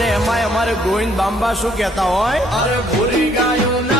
અને એમાંય અમારે ગોવિંદ બાંબા શું કહેતા હોય, અરે ભૂરી ગાયું ના